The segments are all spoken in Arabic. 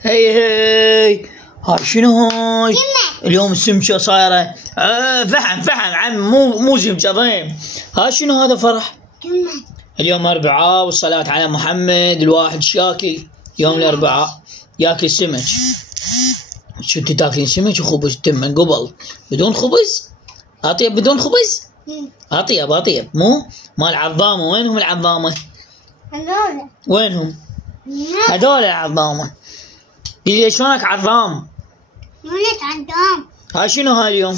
هي هاي شنو هاي؟ اليوم السمكة صايرة فحم عم مو سمكة ضيم. هاي شنو هذا فرح؟ اليوم أربعاء والصلاة على محمد. الواحد شاكل يوم الأربعاء ياكل سمك. شو انتي تاكلين سمك وخبز تمن قبل بدون خبز؟ أطيب بدون خبز؟ أطيب مو؟ مال العظامة. وينهم العظامة؟ هذول. وينهم؟ هذول العظامة. قولي شلونك عظام؟ ولد عظام. هاي شنو هاي اليوم؟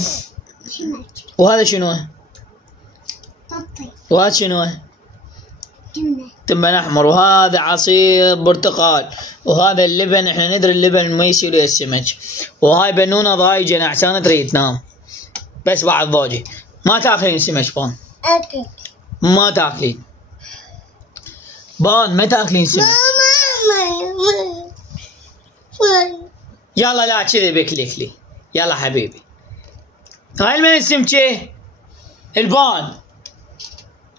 سمك. وهذا شنو؟ بطي. وهذا شنو؟ تمن احمر. وهذا عصير برتقال. وهذا اللبن. احنا ندري اللبن ما يصير ويا السمك. وهاي بنونه ضايجه عشان تريد تنام بس بعد ضوجي. ما تاكلين سمك بان؟ اكل. ما تاكلين بان؟ ما تاكلين سمك؟ يلا لا كذي بكلي. يلا حبيبي. هاي المن السمكه؟ البان.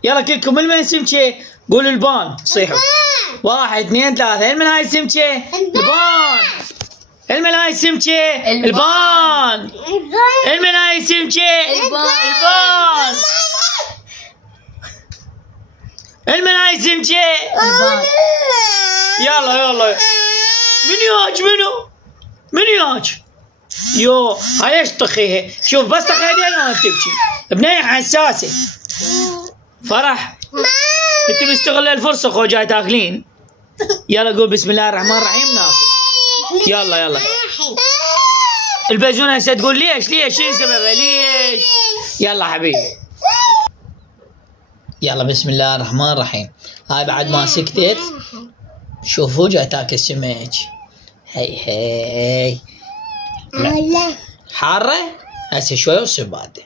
يلا كلكم المن السمكه؟ قولوا البان. صيحوا. 1 2 3. المن هاي السمكه؟ البان. المن هاي السمكه؟ البان. المن هاي السمكه؟ البان. المن هاي السمكه؟ البان. يلا منو ياج؟ يو هاي ايش طخيها؟ شوف بس طخيها ما تبكي. بنية حساسة. فرح انت مستغله الفرصة خو جاي تاكلين. يلا قول بسم الله الرحمن الرحيم ناكل. يلا البزونة هسه تقول ليش شنو سببها ليش؟ يلا حبيبي. يلا بسم الله الرحمن الرحيم. هاي بعد ما سكتت شوفوا جاي تاكل سمك. هي حارة هسه شوي وتصير باردة.